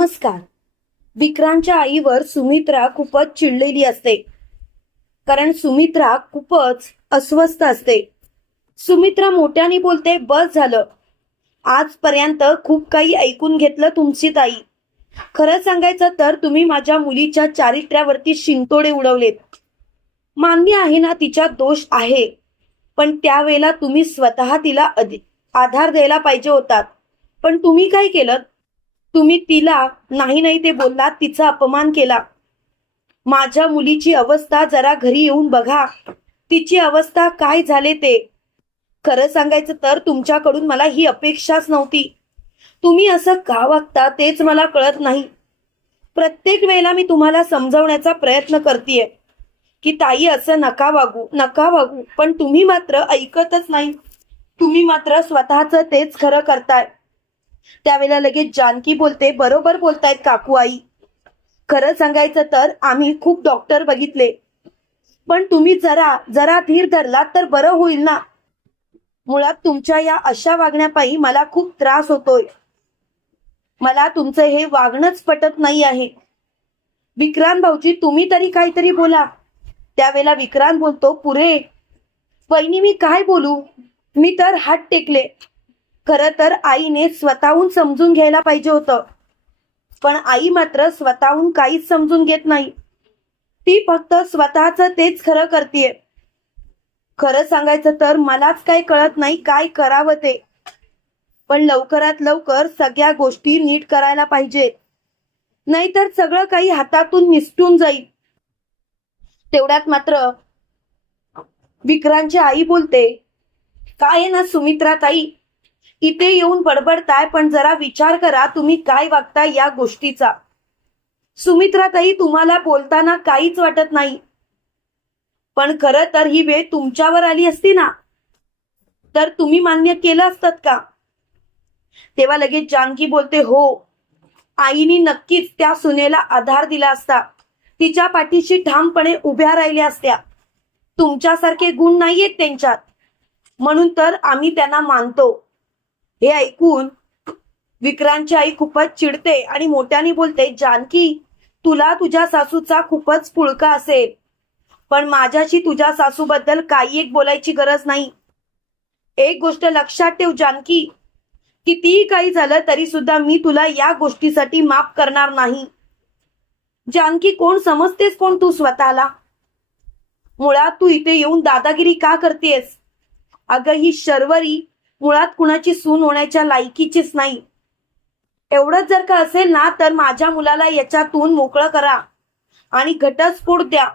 नमस्कार. विक्रांतच्या आईवर सुमित्रा खूपच चिडलेली असते. कारण सुमित्रा खूपच अस्वस्थ असते. सुमित्रा मोठ्याने बोलते बस झालं. आजपर्यंत खूप काही ऐकून घेतलं तुमची ताई. खरं सांगायचं तर तुम्ही माझ्या मुलीच्या चारित्र्यावरती शिंतोडे उडवलेत. मान्य आहे ना तिच्या दोष आहे. पण त्यावेळेला तुम्ही स्वतः तिला आधार द्यायला पाहिजे होतात. पण तुम्ही काय केलं? तुम्ही तिला नाही नाही ते बोललात तिचा अपमान केला. माझ्या मुलीची अवस्था जरा घरी येऊन बघा. तिची अवस्था काय झाले ते? खरं सांगायचं तर तुमच्याकडून मला ही अपेक्षाच नव्हती. तुम्ही असं का वागता तेच मला कळत नाही. प्रत्येक वेळेला मी तुम्हाला समजवण्याचा प्रयत्न करतेय. की ताई असं नका वागू नका वागू. पण तुम्ही मात्र ऐकतच नाही. तुम्ही मात्र स्वतःच तेच खरं करताय. त्यावेळेला लगेच जानकी बोलते बरोबर बोलतायत काकू आई. खरं सांगायचं तर आम्ही खूप डॉक्टर बघितले. पण तुम्ही जरा जरा धीर धरलात तर बरं होईल ना? मुळात तुमच्या या अशा वागण्यापायी मला खूप त्रास होतोय. मला तुमचं हे वागणंच पटत नाही आहे. विक्रांत भाऊजी तुम्ही तरी काहीतरी बोला. त्यावेळेला विक्रांत बोलतो पुरे वहिनी मी काय बोलू? मी तर हात टेकले. खरं तर आईने स्वतःहून समजून घ्यायला पाहिजे होतं. पण आई मात्र स्वतःहून काहीच समजून घेत नाही. ती फक्त स्वतःच तेच खरं करते खरं सांगायचं तर मलाच काय कळत नाही काय करावं ते. पण लवकरात लवकर सगळ्या गोष्टी नीट करायला पाहिजे. नाहीतर सगळं काही हातातून निसटून जाईल. तेवढ्यात मात्र विक्रांतची आई बोलते काय आहे ना सुमित्रा ताई इथे येऊन बडबडताय पण जरा विचार करा तुम्ही काय वागता या गोष्टीचा. सुमित्राताई तुम्हाला बोलताना काहीच वाटत नाही. पण खरं तर ही वेळ तुमच्यावर आली असती ना? तर तुम्ही मान्य केलं असतात का? तेव्हा लगेच जानकी बोलते हो आईनी नक्कीच त्या सुनेला आधार दिला असता. तिच्या पाठीशी ठामपणे उभ्या राहिल्या असत्या. तुमच्यासारखे गुण नाहीयेत त्यांच्यात. म्हणून तर आम्ही त्यांना मानतो. हे ऐकून विक्रांतची आई खूपच चिडते आणि मोठ्याने बोलते जानकी तुला तुझ्या सासूचा खूपच पुळका असेल पण माझ्याशी तुझ्या सासूबद्दल काही एक बोलायची गरज नाही. एक गोष्ट लक्षात ठेव जानकी. कितीही काही झालं तरी सुद्धा मी तुला या गोष्टीसाठी माफ करणार नाही. जानकी कोण समजतेस कोण तू स्वतःला? मुळात तू इथे येऊन दादागिरी का करतेस? अगं ही शर्वरी मुळात कुणाची सून होण्याच्या लायकीचीच नाही. एवढंच जर का असेल ना तर माझ्या मुलाला याच्यातून मोकळं करा आणि घटस्फोट द्या.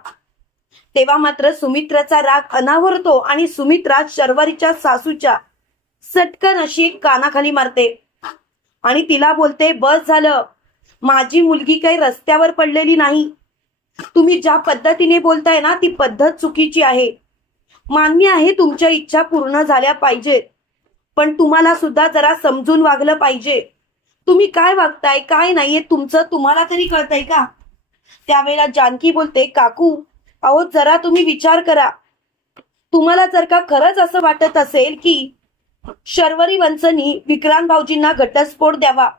तेव्हा मात्र सुमित्राचा राग अनावरतो आणि सुमित्रा शर्वरीच्या सासूच्या सटकन अशी कानाखाली मारते. आणि तिला बोलते बस झालं. माझी मुलगी काही रस्त्यावर पडलेली नाही. तुम्ही ज्या पद्धतीने बोलताय ना ती पद्धत चुकीची आहे. मान्य आहे तुमच्या इच्छा पूर्ण झाल्या पाहिजेत. पण तुम्हाला सुद्धा जरा समजून वागलं पाहिजे. तुम्ही काय वागताय काय नाहीये तुमचं तुम्हाला तरी कळतंय का? त्यावेळेला जानकी बोलते काकू अहो जरा तुम्ही विचार करा. तुम्हाला जर का खरंच असं वाटत असेल की शर्वरी वंचनी विक्रांत भाऊजींना घटस्फोट द्यावा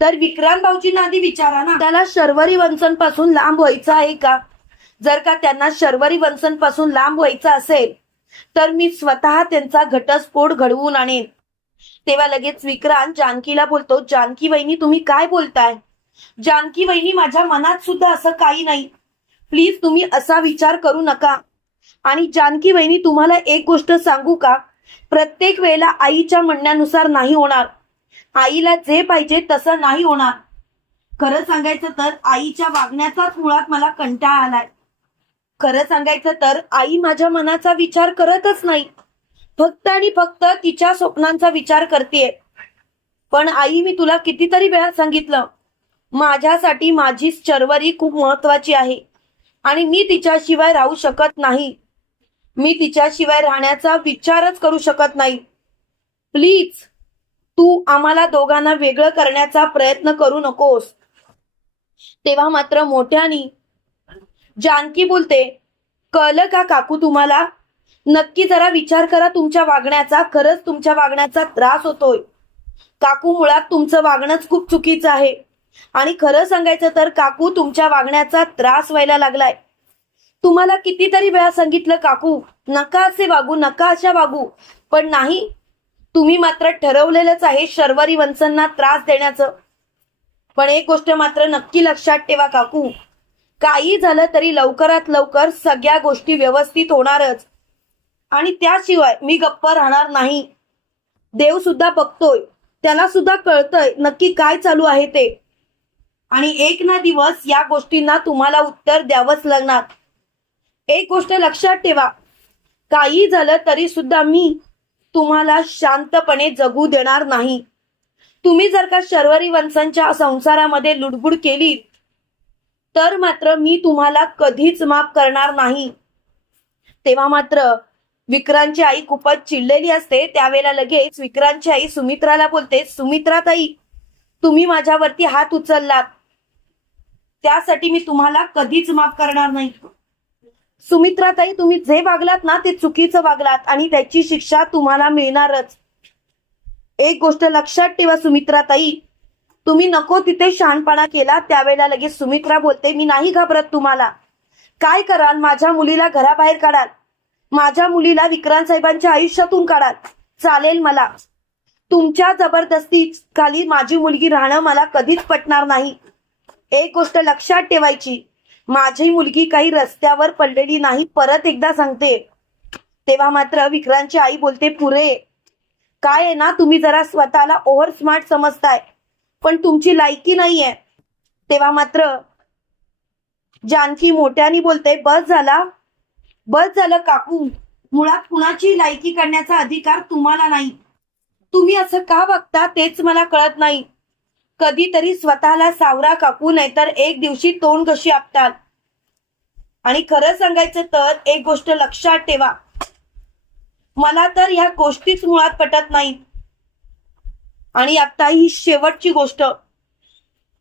तर विक्रांत भाऊजींना आधी विचारा ना. त्याला शर्वरी वंचनपासून लांब व्हायचं आहे का? जर का त्यांना शर्वरी वंचनपासून लांब व्हायचं असेल तर मी स्वतः त्यांचा घटस्फोट घडवून आणेन. तेव्हा लगेच विक्रांत जानकीला बोलतो जानकी वहिनी तुम्ही काय बोलताय? जानकी वहिनी माझ्या मनात सुद्धा असं काही नाही. प्लीज तुम्ही असा विचार करू नका. आणि जानकी वहिनी तुम्हाला एक गोष्ट सांगू का? प्रत्येक वेळेला आईच्या म्हणण्यानुसार नाही होणार. आईला जे पाहिजे तसं नाही होणार. खरं सांगायचं तर आईच्या वागण्याचाच मुळात मला कंटाळा आलाय. खरं सांगायचं तर आई माझ्या मनाचा विचार करतच नाही. फक्त आणि फक्त तिच्या स्वप्नांचा विचार करते पण आई मी तुला कितीतरी वेळा सांगितलं माझ्यासाठी माझी चरवरी खूप महत्वाची आहे. आणि मी तिच्याशिवाय राहू शकत नाही. मी तिच्याशिवाय राहण्याचा विचारच करू शकत नाही. प्लीज तू आम्हाला दोघांना वेगळं करण्याचा प्रयत्न करू नकोस. तेव्हा मात्र मोठ्यानी जानकी बोलते कळलं का काकू तुम्हाला? नक्की जरा विचार करा तुमच्या वागण्याचा खरंच तुमच्या वागण्याचा त्रास होतोय. काकू मुळात तुमचं वागणंच खूप चुकीचं आहे. आणि खरं सांगायचं तर काकू तुमच्या वागण्याचा त्रास व्हायला लागलाय. तुम्हाला कितीतरी वेळा सांगितलं काकू नका असे वागू नका अशा वागू. पण नाही तुम्ही मात्र ठरवलेलंच आहे शर्वरी वंशांना त्रास देण्याचं. पण एक गोष्ट मात्र नक्की लक्षात ठेवा काकू काही झालं तरी लवकरात लवकर सगळ्या गोष्टी व्यवस्थित होणारच. आणि त्याशिवाय मी गप्प राहणार नाही. देव सुद्धा बघतोय. त्याला सुद्धा कळतंय नक्की काय चालू आहे ते. आणि एक ना दिवस या गोष्टींना तुम्हाला उत्तर द्यावंच लागणार. एक गोष्ट लक्षात ठेवा. काही झालं तरी सुद्धा मी तुम्हाला शांतपणे जगू देणार नाही. तुम्ही जर का शर्वरी वंशांच्या संसारामध्ये लुडबुड केली तर मात्र मी तुम्हाला कधीच माफ करणार नाही. तेव्हा मात्र विक्रांतची आई खूपच चिडलेली असते. त्यावेळेला लगेच विक्रांतची आई सुमित्राला बोलते सुमित्रा ताई तुम्ही माझ्यावरती हात उचललात. त्यासाठी मी तुम्हाला कधीच माफ करणार नाही. सुमित्रा ताई तुम्ही जे वागलात ना ते चुकीचं वागलात आणि त्याची शिक्षा तुम्हाला मिळणारच. एक गोष्ट लक्षात ठेवा सुमित्रा ताई तुम्ही नको तिथे शहाणपणा केला त्यावेळेला लगेच सुमित्रा बोलते मी नाही घाबरत तुम्हाला. काय कराल? माझ्या मुलीला घराबाहेर काढाल. माझ्या मुलीला विक्रांत साहेबांच्या आयुष्यातून काढाल. चालेल मला. तुमच्या जबरदस्ती खाली माझी मुलगी राहणं मला कधीच पटणार नाही. एक गोष्ट लक्षात ठेवायची. माझी मुलगी काही रस्त्यावर पडलेली नाही परत एकदा सांगते. तेव्हा मात्र विक्रांतची आई बोलते पुरे काय आहे ना तुम्ही जरा स्वतःला ओव्हर स्मार्ट समजताय. पण तुमची लायकी नाहीये. तेव्हा मात्र जानकी मोठ्यानी बोलते बस झाला. बस झालं काकू. मुळात कुणाची लायकी करण्याचा अधिकार तुम्हाला नाही. तुम्ही असं का बघता तेच मला कळत नाही. कधीतरी स्वतःला सावरा काकू नाहीतर एक दिवशी तोंड कशी आपतात आणि खरं सांगायचं तर एक गोष्ट लक्षात ठेवा. मला तर ह्या गोष्टीच मुळात पटत नाहीत. आणि आता ही शेवटची गोष्ट.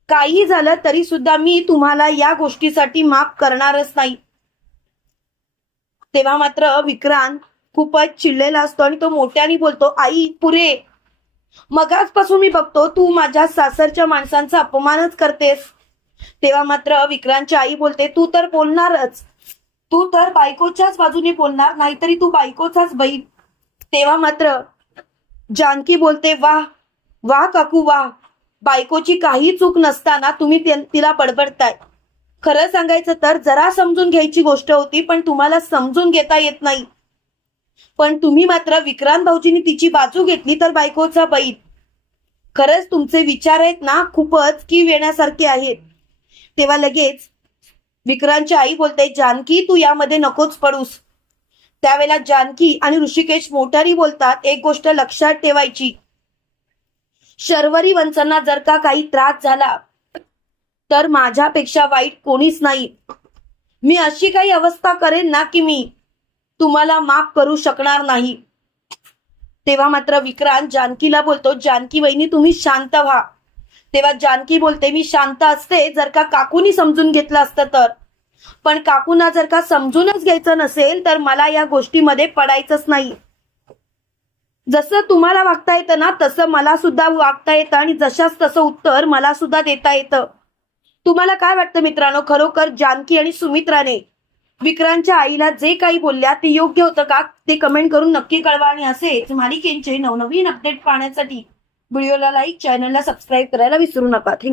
काही झालं तरी सुद्धा मी तुम्हाला या गोष्टीसाठी माफ करणारच नाही. तेव्हा मात्र विक्रांत खूपच चिडलेला असतो आणि तो मोठ्याने बोलतो आई पुरे. मगाचपासून मी बघतो तू माझ्या सासरच्या माणसांचा अपमानच करतेस. तेव्हा मात्र विक्रांतची आई बोलते तू तर बोलणारच. तू तर बायकोच्याच बाजूने बोलणार नाहीतरी तू बायकोचाच बैल तेव्हा मात्र जानकी बोलते वा वा काकू वा. बायकोची काही चूक नसताना तुम्ही तिला बडबडताय. खरं सांगायचं तर जरा समजून घ्यायची गोष्ट होती पण तुम्हाला समजून घेता येत नाही. पण तुम्ही मात्र विक्रांत भाऊजींनी तिची बाजू घेतली तर बायकोचा बैल. खरंच तुमचे विचार आहेत ना खूपच की येण्यासारखे आहेत. तेव्हा लगेच विक्रांतची आई बोलते जानकी तू यामध्ये नकोच पडूस. त्यावेळेला जानकी आणि ऋषिकेश मोटारी बोलतात एक गोष्ट लक्षात ठेवायची. शर्वरी वंशांना जर का काही त्रास झाला तर माझ्यापेक्षा वाईट कोणीच नाही. मी अशी काही अवस्था करेन ना की मी तुम्हाला माफ करू शकणार नाही. तेव्हा मात्र विक्रांत जानकीला बोलतो जानकी वहिनी तुम्ही शांत व्हा. तेव्हा जानकी बोलते मी शांत असते जर का काकूनी समजून घेतलं असतं तर. पण काकूना जर का समजूनच घ्यायचं नसेल तर मला या गोष्टीमध्ये पडायचंच नाही. जसं तुम्हाला वागता येतं ना तसं मला सुद्धा वागता येतं आणि जशाच तसं उत्तर मला सुद्धा देता येतं. तुम्हाला काय वाटतं मित्रांनो? खरोखर जानकी आणि सुमित्राने विक्रांतच्या आईला जे काही बोलल्या ते योग्य होतं का? ते कमेंट करून नक्की कळवा आणि असेच मालिकेंचे नवनवीन अपडेट पाहण्यासाठी व्हिडिओला लाईक चॅनलला सबस्क्राईब करायला विसरू नका. थँक्यू